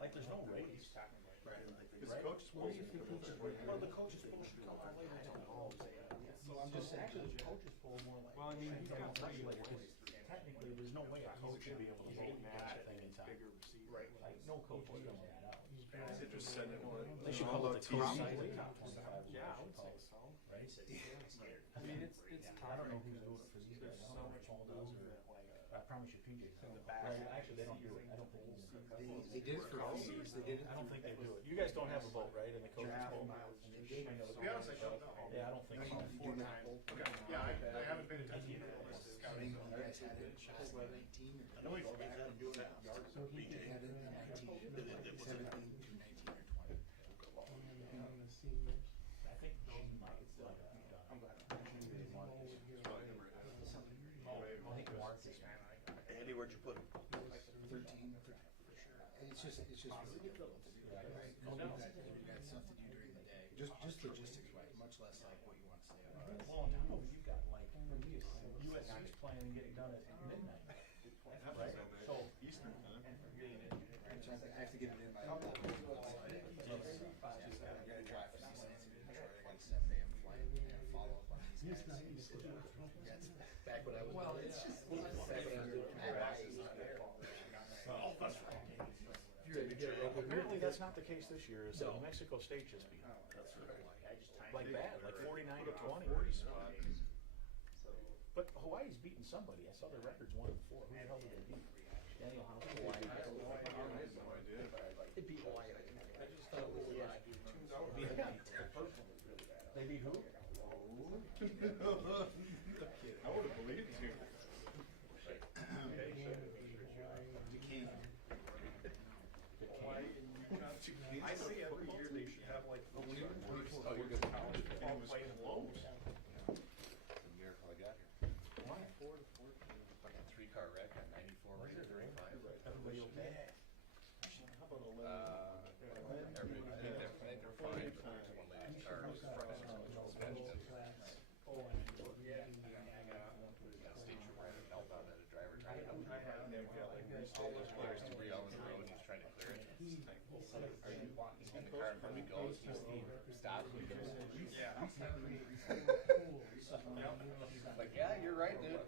Like there's no raise. Right. Because the coach is supposed to. Well, the coach is supposed to come out later. So I'm just saying. Actually, the coach is full more like. Well, I mean, he's got three later. Technically, there's no way a coach should be able to vote that thing in time. Right. Like, no coach would fill that out. They just said it. They should call it the top 25. Yeah, I would say so. Right? I mean, it's I don't know who's doing it for these guys. I don't know if Paul does or, I promise you PJ. Right, actually, they don't do it. I don't think They did it for a few years. They did it. I don't think they do it. You guys don't have a vote, right, in the coaches vote? To be honest, I don't know. Yeah, I don't think so. Okay, yeah, I haven't paid attention to all this scouting. You guys had it in 19 or I know he's been doing that. BJ had it in 19, 17 to 19 or 20. I think those might be done. I'm glad. I think Mark is. Andy, where'd you put him? 13 for sure. And it's just really difficult to do, right? You've got stuff to do during the day. Just logistics, right? Much less like what you want to say about it. Well, now you've got like USC's playing and getting done at midnight. Right? So Eastern time. I have to get it in by 11. I gotta drive from East Lansing to Detroit. I got a 7 a.m. flight and a follow up on these guys. That's back when I was. Well, it's just back when I was doing Oh, that's right. apparently that's not the case this year. Is No. Mexico State just beat them. That's right. Like bad, like 49 to 20. But Hawaii's beating somebody. I saw their records 1-4. Who the hell did they beat? Daniel House. No idea. They beat Hawaii. I just thought it was They beat who? I would have believed you. Duquesne. I see every year they should have like. Oh, you're good. All playing lows. The miracle I got here. Like a 3-car wreck on 94 right at 35. Everybody okay? How about I think they're fine, but there's one lady's car was frozen on the suspension. State trooper had a meltdown at a driver trying to help him. All those players debris all in the road and he's trying to clear it. And the car in front of me goes, he stops and he goes, Yeah. like, yeah, you're right, dude.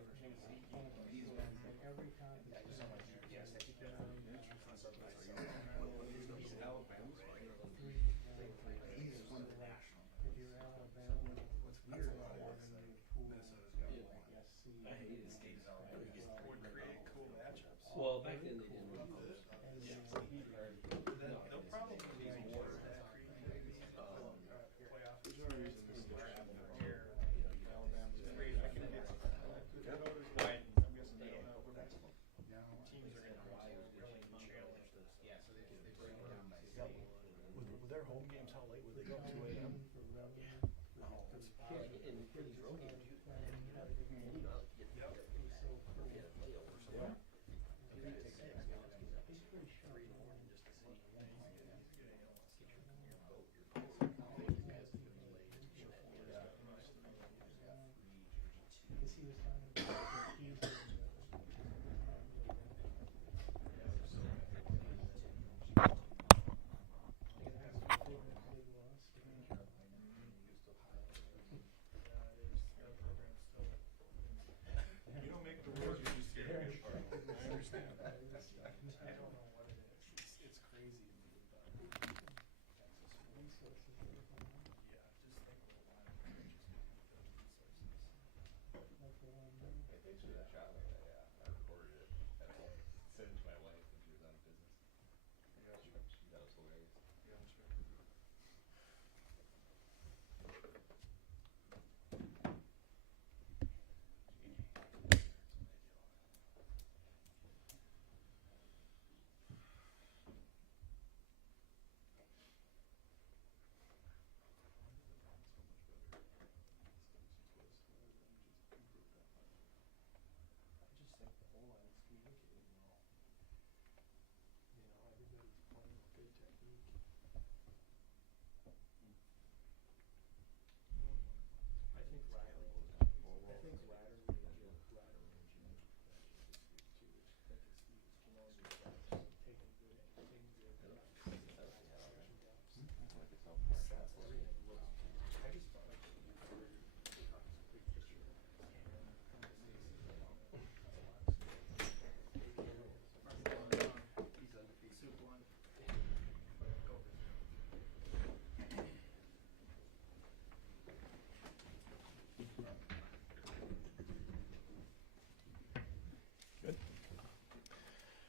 Would create cool matchups. Well, back then they didn't run those. They'll probably need more of that playoff. There's no reason this is here. Alabama's great. I can get voters wide. I'm guessing they don't know. Teams are going to really challenge this. Yeah, so they break it down by state. With their home games, how late would they go? 2 a.m.? Yeah, and for these road games, you get You don't make the rules, you just hear it. I understand. I don't know what it is. It's crazy. Yeah, just think of a lot of Hey, thanks for that shot like that, yeah. I recorded it. I sent it to my wife when she was on business. She thought it was hilarious.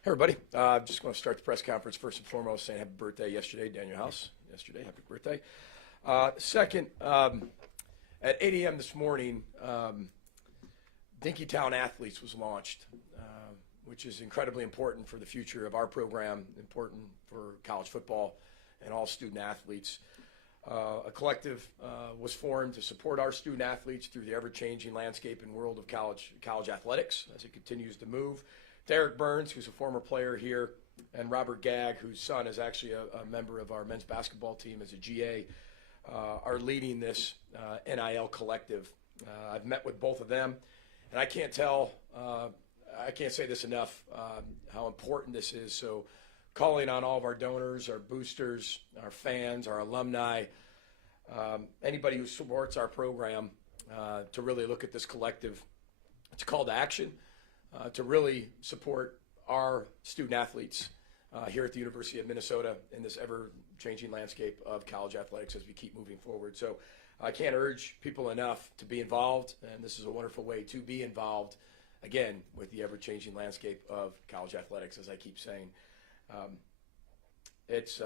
everybody. Just going to start the press conference first and foremost saying happy birthday yesterday, Daniel House. Yesterday, happy birthday. Second, at 8 a.m. this morning, Dinkytown Athletes was launched, which is incredibly important for the future of our program, important for college football and all student athletes. A collective was formed to support our student athletes through the ever-changing landscape and world of college athletics as it continues to move. Derek Burns, who's a former player here, and Robert Gagg, whose son is actually a member of our men's basketball team as a GA, are leading this NIL collective. I've met with both of them, and I can't say this enough, how important this is. So calling on all of our donors, our boosters, our fans, our alumni, anybody who supports our program to really look at this collective. It's a call to action to really support our student athletes here at the University of Minnesota in this ever-changing landscape of college athletics as we keep moving forward. So I can't urge people enough to be involved, and this is a wonderful way to be involved, again, with the ever-changing landscape of college athletics, as I keep saying. It's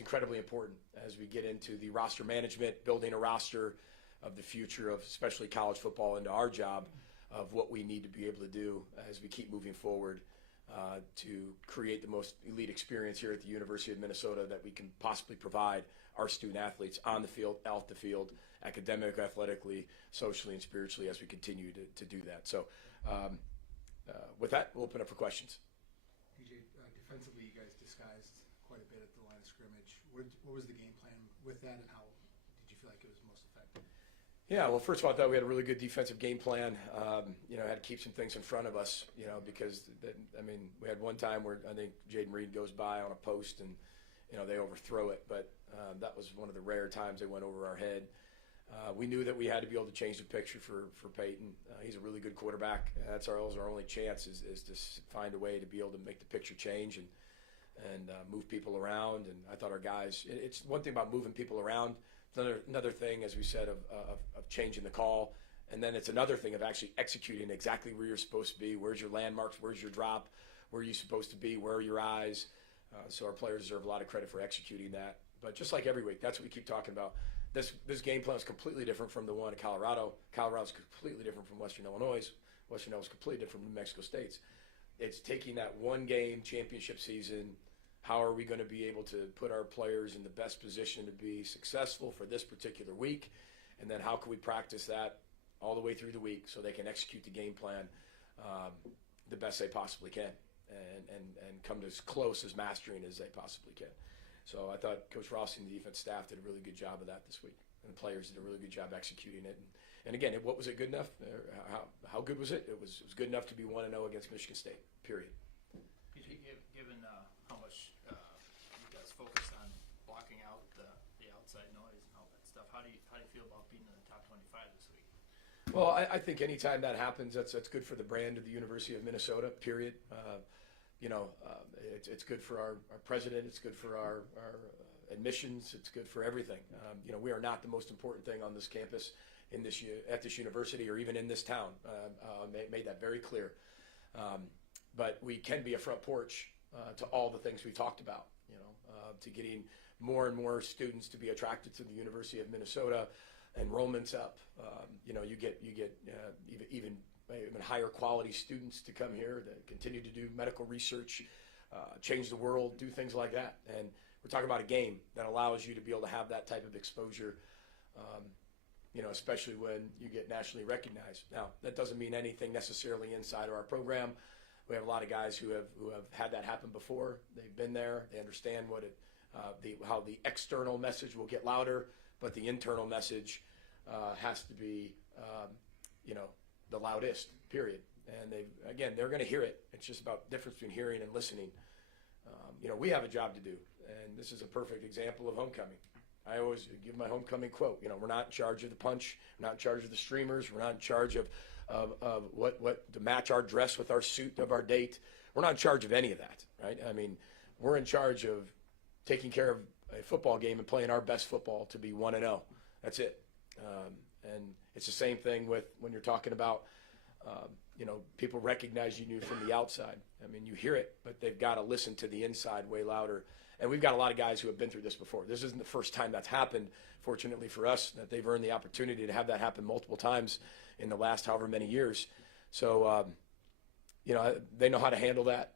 incredibly important as we get into the roster management, building a roster of the future of especially college football into our job of what we need to be able to do as we keep moving forward to create the most elite experience here at the University of Minnesota that we can possibly provide our student athletes on the field, out the field, academically, athletically, socially, and spiritually as we continue to do that. So with that, we'll open up for questions. PJ, defensively, you guys disguised quite a bit at the line of scrimmage. What was the game plan with that, and how did you feel like it was most effective? Yeah, well, first of all, I thought we had a really good defensive game plan. Had to keep some things in front of us, because, we had one time where I think Jaden Reed goes by on a post and, they overthrow it. But that was one of the rare times they went over our head. We knew that we had to be able to change the picture for Peyton. He's a really good quarterback. That's our only chance is to find a way to be able to make the picture change and move people around. And I thought our guys, it's one thing about moving people around. Another thing, as we said, of changing the call. And then it's another thing of actually executing exactly where you're supposed to be. Where's your landmarks? Where's your drop? Where are you supposed to be? Where are your eyes? So our players deserve a lot of credit for executing that. But just like every week, that's what we keep talking about. This game plan is completely different from the one in Colorado. Colorado's completely different from Western Illinois. Western Illinois is completely different from New Mexico State's. It's taking that one-game championship season. How are we going to be able to put our players in the best position to be successful for this particular week? And then how can we practice that all the way through the week so they can execute the game plan the best they possibly can and come as close as mastering as they possibly can. So I thought Coach Rossi and the defense staff did a really good job of that this week. And the players did a really good job executing it. And again, what was it good enough? How good was it? It was good enough to be 1-0 against Michigan State, period. Given how much you guys focus on blocking out the outside noise and all that stuff, how do you feel about being in the top 25 this week? Well, I think anytime that happens, that's good for the brand of the University of Minnesota, period. It's good for our president. It's good for our admissions. It's good for everything. We are not the most important thing on this campus at this university or even in this town. Made that very clear. But we can be a front porch to all the things we talked about, to getting more and more students to be attracted to the University of Minnesota, enrollments up. You get even higher quality students to come here that continue to do medical research, change the world, do things like that. And we're talking about a game that allows you to be able to have that type of exposure, especially when you get nationally recognized. Now, that doesn't mean anything necessarily inside of our program. We have a lot of guys who have had that happen before. They've been there. They understand how the external message will get louder, but the internal message has to be, the loudest, period. And they're going to hear it. It's just about the difference between hearing and listening. We have a job to do, and this is a perfect example of homecoming. I always give my homecoming quote. We're not in charge of the punch. We're not in charge of the streamers. We're not in charge of what to match our dress with our suit of our date. We're not in charge of any of that, right? We're in charge of taking care of a football game and playing our best football to be 1-0. That's it. And it's the same thing with when you're talking about people recognize you from the outside. I mean, you hear it, but they've got to listen to the inside way louder. And we've got a lot of guys who have been through this before. This isn't the first time that's happened, fortunately for us, that they've earned the opportunity to have that happen multiple times in the last however many years. So, they know how to handle that.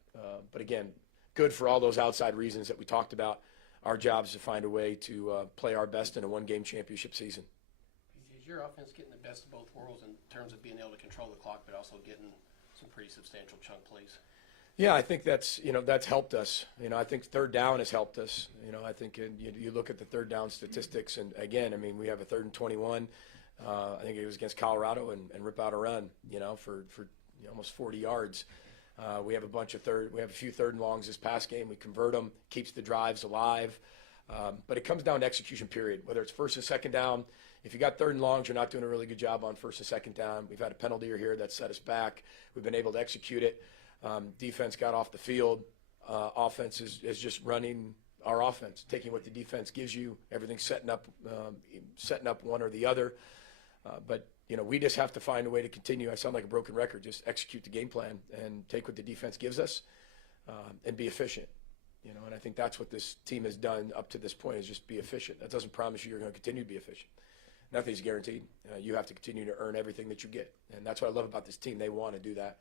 But again, good for all those outside reasons that we talked about. Our job is to find a way to play our best in a one-game championship season. Is your offense getting the best of both worlds in terms of being able to control the clock, but also getting some pretty substantial chunk plays? Yeah, I think that's helped us. I think third down has helped us. I think you look at the third down statistics, and again, I mean, we have a 3rd and 21. I think it was against Colorado and rip out a run, for almost 40 yards. We have a few third and longs this past game. We convert them, keeps the drives alive. But it comes down to execution, period. Whether it's first and second down, if you got third and longs, you're not doing a really good job on first and second down. We've had a penalty here that set us back. We've been able to execute it. Defense got off the field. Offense is just running our offense, taking what the defense gives you, everything setting up one or the other. But we just have to find a way to continue. I sound like a broken record. Just execute the game plan and take what the defense gives us and be efficient. And I think that's what this team has done up to this point, is just be efficient. That doesn't promise you're going to continue to be efficient. Nothing's guaranteed. You have to continue to earn everything that you get. And that's what I love about this team. They want to do that.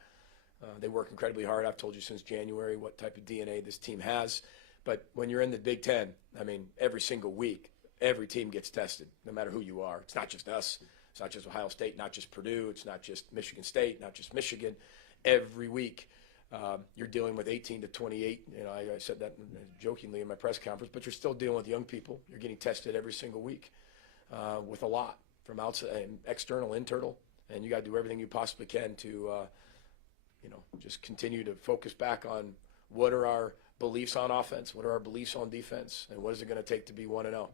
They work incredibly hard. I've told you since January what type of DNA this team has. But when you're in the Big Ten, I mean, every single week, every team gets tested, no matter who you are. It's not just us. It's not just Ohio State, not just Purdue. It's not just Michigan State, not just Michigan. Every week, you're dealing with 18 to 28. I said that jokingly in my press conference, but you're still dealing with young people. You're getting tested every single week with a lot from outside, external, internal, and you got to do everything you possibly can to, just continue to focus back on what are our beliefs on offense, what are our beliefs on defense, and what is it going to take to be 1-0,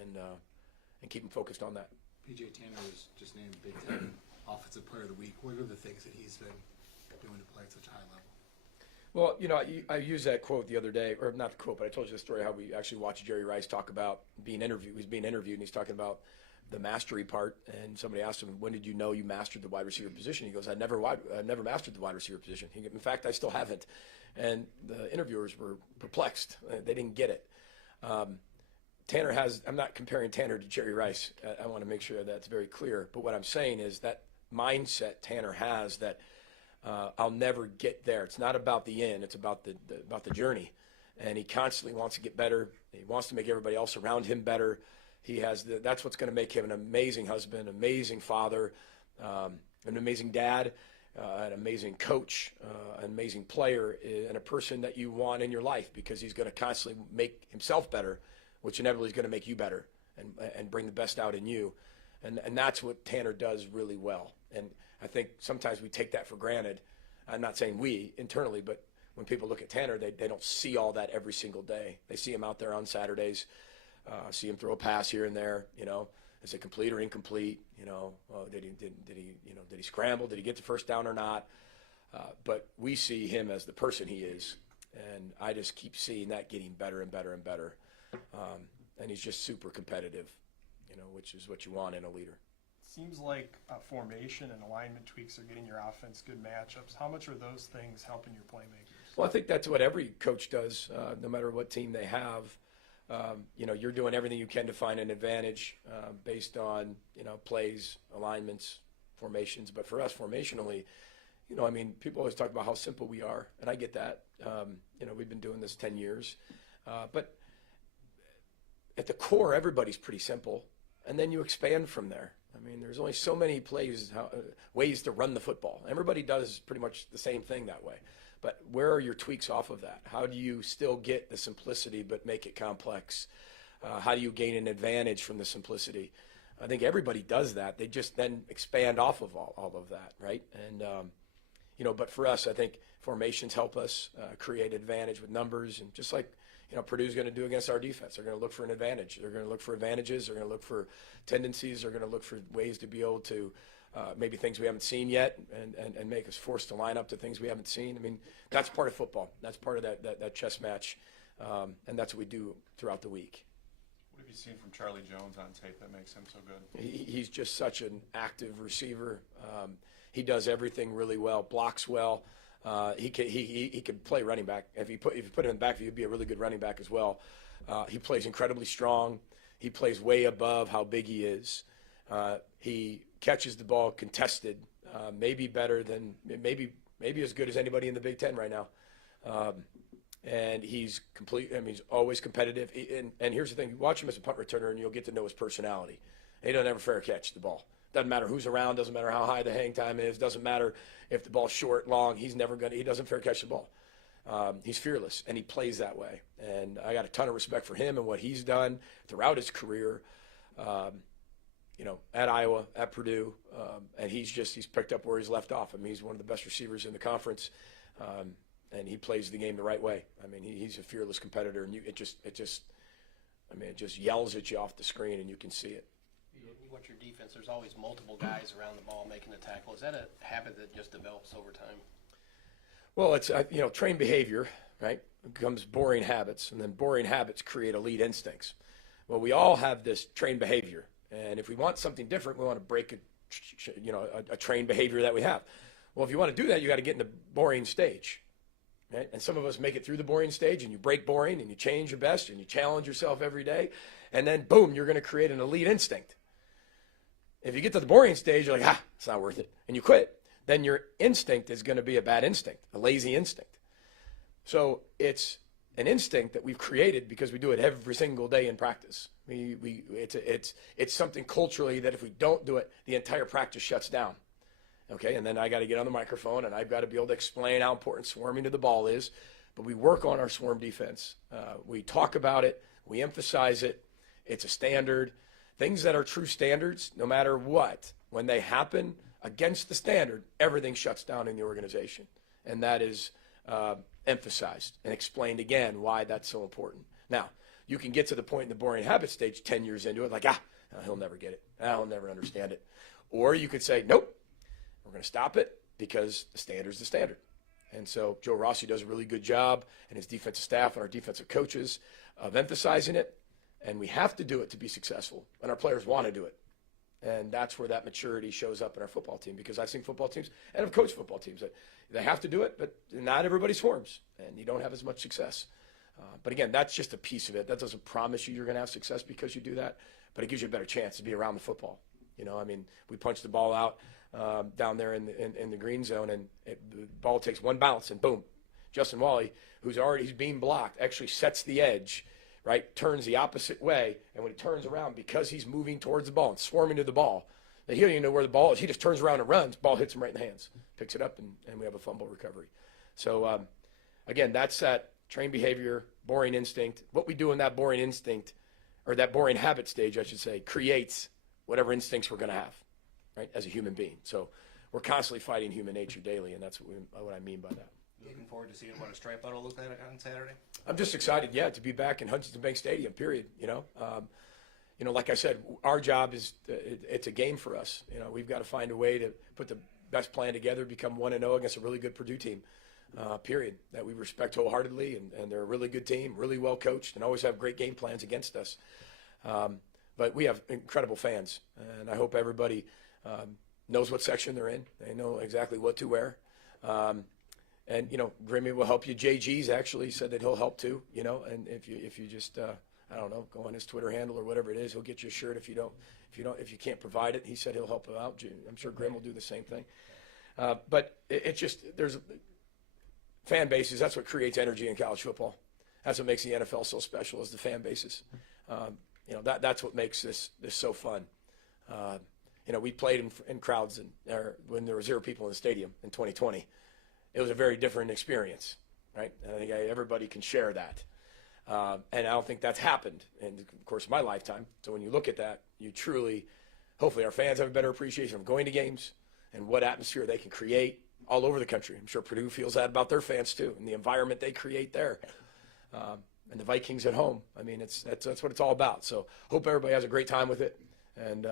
and keep them focused on that. PJ Tanner was just named Big Ten Offensive Player of the Week. What are the things that he's been doing to play at such a high level? Well, I used that quote the other day, or not the quote, but I told you the story how we actually watched Jerry Rice talk about being interviewed. He's being interviewed, and he's talking about the mastery part, and somebody asked him, when did you know you mastered the wide receiver position? He goes, I never mastered the wide receiver position. In fact, I still haven't. And the interviewers were perplexed. They didn't get it. Tanner I'm not comparing Tanner to Jerry Rice. I want to make sure that's very clear. But what I'm saying is that mindset Tanner has that I'll never get there. It's not about the end. It's about the journey. And he constantly wants to get better. He wants to make everybody else around him better. That's what's going to make him an amazing husband, amazing father, an amazing dad, an amazing coach, an amazing player, and a person that you want in your life, because he's going to constantly make himself better, which inevitably is going to make you better and bring the best out in you. And that's what Tanner does really well. And I think sometimes we take that for granted. I'm not saying we internally, but when people look at Tanner, they don't see all that every single day. They see him out there on Saturdays, see him throw a pass here and there, is it complete or incomplete? Did he scramble? Did he get the first down or not? But we see him as the person he is, and I just keep seeing that getting better and better and better. And he's just super competitive, which is what you want in a leader. Seems like formation and alignment tweaks are getting your offense good matchups. How much are those things helping your playmakers? Well, I think that's what every coach does, no matter what team they have. You're doing everything you can to find an advantage based on, plays, alignments, formations. But for us, formationally, people always talk about how simple we are, and I get that. We've been doing this 10 years. But at the core, everybody's pretty simple, and then you expand from there. There's only so many ways to run the football. Everybody does pretty much the same thing that way. But where are your tweaks off of that? How do you still get the simplicity but make it complex? How do you gain an advantage from the simplicity? I think everybody does that. They just then expand off of all of that, right? And, but for us, I think formations help us create advantage with numbers. And just like, Purdue's going to do against our defense. They're going to look for an advantage. They're going to look for advantages. They're going to look for tendencies. They're going to look for ways to be able to maybe things we haven't seen yet and make us forced to line up to things we haven't seen. That's part of football. That's part of that chess match, and that's what we do throughout the week. What have you seen from Charlie Jones on tape that makes him so good? He's just such an active receiver. He does everything really well, blocks well. He could play running back. If you put him in the backfield, he'd be a really good running back as well. He plays incredibly strong. He plays way above how big he is. He catches the ball contested, maybe better than maybe as good as anybody in the Big Ten right now. And he's he's always competitive. And here's the thing: you watch him as a punt returner, and you'll get to know his personality. He doesn't ever fair catch the ball. Doesn't matter who's around. Doesn't matter how high the hang time is. Doesn't matter if the ball's short, long. He doesn't fair catch the ball. He's fearless, and he plays that way. And I got a ton of respect for him and what he's done throughout his career. At Iowa, at Purdue, and he's picked up where he's left off. I mean, he's one of the best receivers in the conference, and he plays the game the right way. I mean, he's a fearless competitor, and it just yells at you off the screen, and you can see it. You watch your defense. There's always multiple guys around the ball making the tackle. Is that a habit that just develops over time? Well, it's trained behavior, right? It becomes boring habits, and then boring habits create elite instincts. Well, we all have this trained behavior. And if we want something different, we want to break a trained behavior that we have. Well, if you want to do that, you got to get in the boring stage, right? And some of us make it through the boring stage, and you break boring, and you change your best, and you challenge yourself every day, and then boom, you're going to create an elite instinct. If you get to the boring stage, you're like, it's not worth it, and you quit. Then your instinct is going to be a bad instinct, a lazy instinct. So it's an instinct that we've created because we do it every single day in practice. It's something culturally that if we don't do it, the entire practice shuts down. Okay, and then I got to get on the microphone and I've got to be able to explain how important swarming to the ball is. But we work on our swarm defense. We talk about it. We emphasize it. It's a standard. Things that are true standards, no matter what, when they happen against the standard, everything shuts down in the organization. And that is emphasized and explained again why that's so important. Now, you can get to the point in the boring habit stage 10 years into it, like, he'll never get it. He'll never understand it. Or you could say, nope, we're going to stop it because the standard's the standard. And so Joe Rossi does a really good job, and his defensive staff and our defensive coaches of emphasizing it. And we have to do it to be successful, and our players want to do it. And that's where that maturity shows up in our football team, because I've seen football teams, and I've coached football teams, that they have to do it, but not everybody swarms, and you don't have as much success. But again, that's just a piece of it. That doesn't promise you're going to have success because you do that, but it gives you a better chance to be around the football. We punch the ball out down there in the green zone, and the ball takes one bounce, and boom, Justin Wally, he's being blocked, actually sets the edge, right, turns the opposite way, and when he turns around, because he's moving towards the ball and swarming to the ball, he don't even know where the ball is. He just turns around and runs. Ball hits him right in the hands, picks it up, and we have a fumble recovery. So, again, that's that trained behavior, boring instinct. What we do in that boring instinct, or that boring habit stage, I should say, creates whatever instincts we're going to have, right, as a human being. So we're constantly fighting human nature daily, and that's what I mean by that. Looking forward to seeing what a stripe out will look like on Saturday. I'm just excited, to be back in Huntington Bank Stadium, period. Like I said, our job is, it's a game for us. We've got to find a way to put the best plan together, become 1-0 against a really good Purdue team, period, that we respect wholeheartedly, and they're a really good team, really well coached, and always have great game plans against us. But we have incredible fans, and I hope everybody knows what section they're in. They know exactly what to wear. And, Grimmy will help you. JG's actually said that he'll help too, and if you just, I don't know, go on his Twitter handle or whatever it is, he'll get you a shirt if you can't provide it. He said he'll help out. I'm sure Grim will do the same thing. But it's just, there's fan bases. That's what creates energy in college football. That's what makes the NFL so special, is the fan bases. That's what makes this so fun. We played in crowds when there were 0 people in the stadium in 2020. It was a very different experience, right? And I think everybody can share that. And I don't think that's happened in the course of my lifetime. So when you look at that, you truly, hopefully our fans have a better appreciation of going to games and what atmosphere they can create all over the country. I'm sure Purdue feels that about their fans too, and the environment they create there. And the Vikings at home. I mean, that's what it's all about. So hope everybody has a great time with it and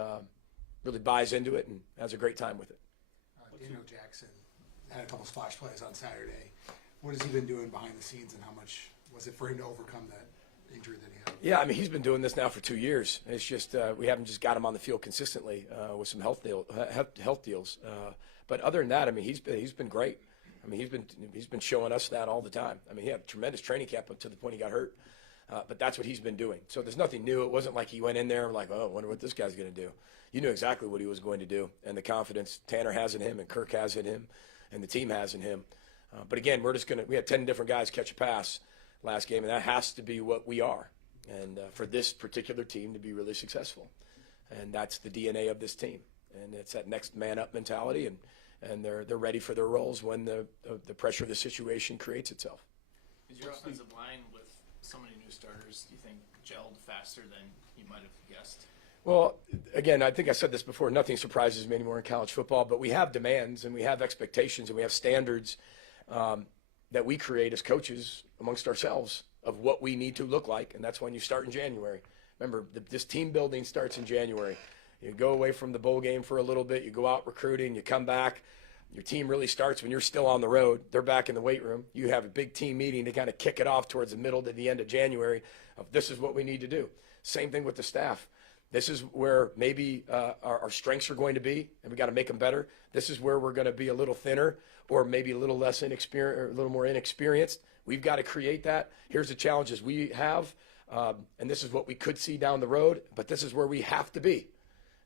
really buys into it and has a great time with it. Daniel Jackson had a couple splash plays on Saturday. What has he been doing behind the scenes, and how much was it for him to overcome that injury that he had. Yeah, I mean, he's been doing this now for 2 years. It's just we haven't just got him on the field consistently with some health deals. But other than that, I mean, he's been great. I mean, he's been showing us that all the time. I mean, he had a tremendous training camp up to the point he got hurt. But that's what he's been doing. So there's nothing new. It wasn't like he went in there and like, oh, I wonder what this guy's going to do. You knew exactly what he was going to do, and the confidence Tanner has in him and Kirk has in him and the team has in him. But again, we had 10 different guys catch a pass last game, and that has to be what we are. And for this particular team to be really successful. And that's the DNA of this team. And it's that next man up mentality, and they're ready for their roles when the pressure of the situation creates itself. Is your offensive line with so many new starters, do you think, gelled faster than you might have guessed? Well, again, I think I said this before, nothing surprises me anymore in college football, but we have demands and we have expectations and we have standards that we create as coaches amongst ourselves of what we need to look like, and that's when you start in January. Remember, this team building starts in January. You go away from the bowl game for a little bit, you go out recruiting, you come back. Your team really starts when you're still on the road. They're back in the weight room. You have a big team meeting to kind of kick it off towards the middle to the end of January of this is what we need to do. Same thing with the staff. This is where maybe our strengths are going to be, and we got to make them better. This is where we're going to be a little thinner or maybe a little less inexperienced or a little more inexperienced. We've got to create that. Here's the challenges we have, and this is what we could see down the road, but this is where we have to be.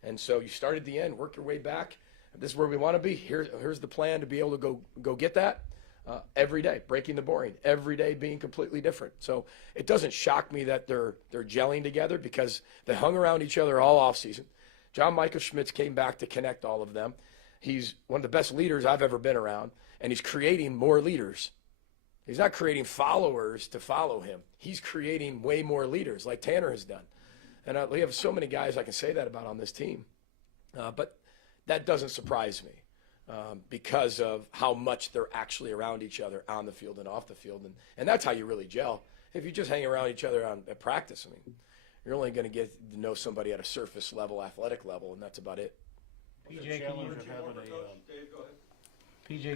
And so you start at the end, work your way back. This is where we want to be. Here's the plan to be able to go get that every day, breaking the boring, every day being completely different. So it doesn't shock me that they're gelling together because they hung around each other all offseason. John Michael Schmitz came back to connect all of them. He's one of the best leaders I've ever been around, and he's creating more leaders. He's not creating followers to follow him. He's creating way more leaders like Tanner has done. And we have so many guys I can say that about on this team. But that doesn't surprise me because of how much they're actually around each other on the field and off the field. And that's how you really gel. If you just hang around each other at practice, I mean, you're only going to get to know somebody at a surface level, athletic level, and that's about it. PJ,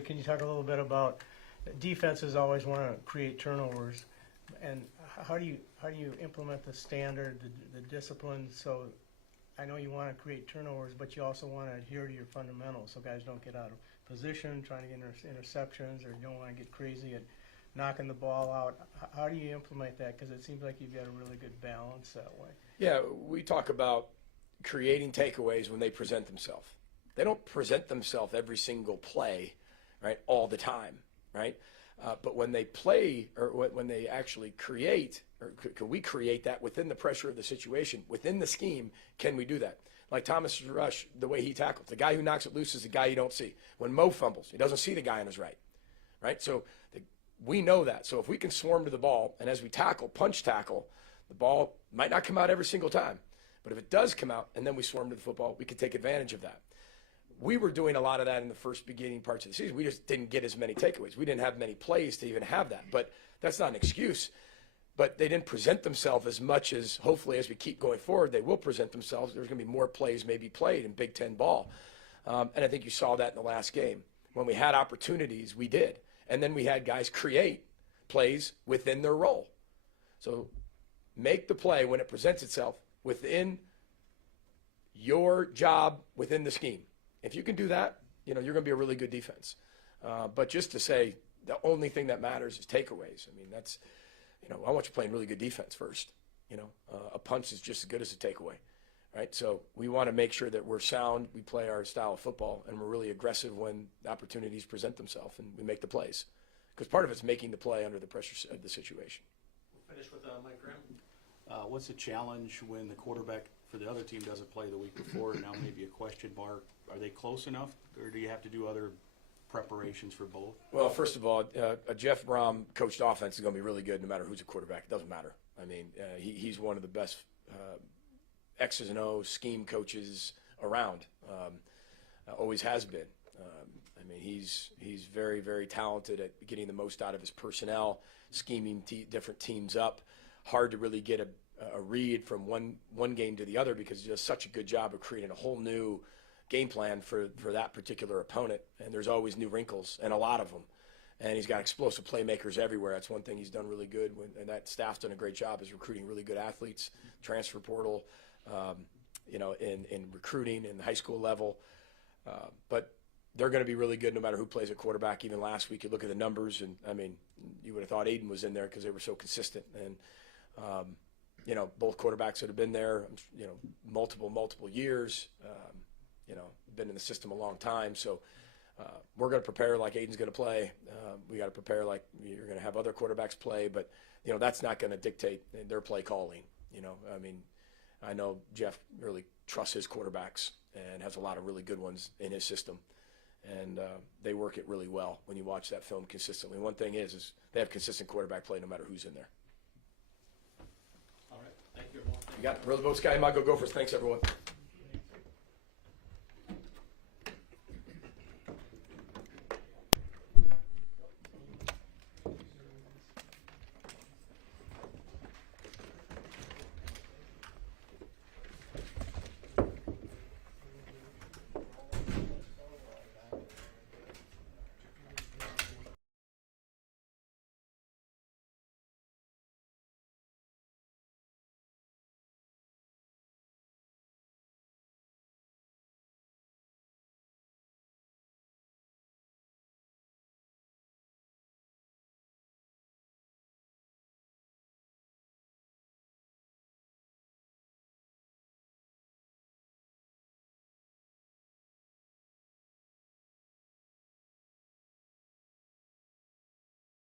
can you talk a little bit about defenses always want to create turnovers, and how do you implement the standard, the discipline? So I know you want to create turnovers, but you also want to adhere to your fundamentals so guys don't get out of position, trying to get interceptions, or you don't want to get crazy at knocking the ball out. How do you implement that? Because it seems like you've got a really good balance that way. Yeah, we talk about creating takeaways when they present themselves. They don't present themselves every single play, right, all the time, right? But when they play or when they actually create, or can we create that within the pressure of the situation, within the scheme, can we do that? Like Thomas Rush, the way he tackles. The guy who knocks it loose is the guy you don't see. When Mo fumbles, he doesn't see the guy on his right, right? So we know that. So if we can swarm to the ball, and as we punch tackle, the ball might not come out every single time. But if it does come out and then we swarm to the football, we can take advantage of that. We were doing a lot of that in the first beginning parts of the season. We just didn't get as many takeaways. We didn't have many plays to even have that. But that's not an excuse. But they didn't present themselves as much as, hopefully, as we keep going forward, they will present themselves. There's going to be more plays maybe played in Big Ten ball. And I think you saw that in the last game. When we had opportunities, we did. And then we had guys create plays within their role. So make the play when it presents itself within your job, within the scheme. If you can do that, you're going to be a really good defense. But just to say the only thing that matters is takeaways. I mean, that's, I want you playing really good defense first. A punch is just as good as a takeaway, right? So we want to make sure that we're sound, we play our style of football, and we're really aggressive when the opportunities present themselves and we make the plays. Because part of it's making the play under the pressure of the situation. We'll finish with Mike Graham. What's the challenge when the quarterback for the other team doesn't play the week before, and now maybe a question mark? Are they close enough, or do you have to do other preparations for both? Well, first of all, a Jeff Brom coached offense is going to be really good no matter who's a quarterback. It doesn't matter. I mean, he's one of the best X's and O's scheme coaches around. Always has been. I mean, he's very, very talented at getting the most out of his personnel, scheming different teams up. Hard to really get a read from one game to the other because he does such a good job of creating a whole new game plan for that particular opponent. And there's always new wrinkles, and a lot of them. And he's got explosive playmakers everywhere. That's one thing he's done really good, and that staff's done a great job is recruiting really good athletes, transfer portal, in recruiting in the high school level. But they're going to be really good no matter who plays at quarterback. Even last week, you look at the numbers, and I mean, you would have thought Aiden was in there because they were so consistent. And both quarterbacks that have been there, multiple years, been in the system a long time. So we're going to prepare like Aiden's going to play. We got to prepare like you're going to have other quarterbacks play, but that's not going to dictate their play calling. I know Jeff really trusts his quarterbacks and has a lot of really good ones in his system, and they work it really well when you watch that film consistently. One thing is they have consistent quarterback play no matter who's in there. All right. Thank you, everyone. You got it. Row the boat, Sky. Go Gophers. Thanks, everyone.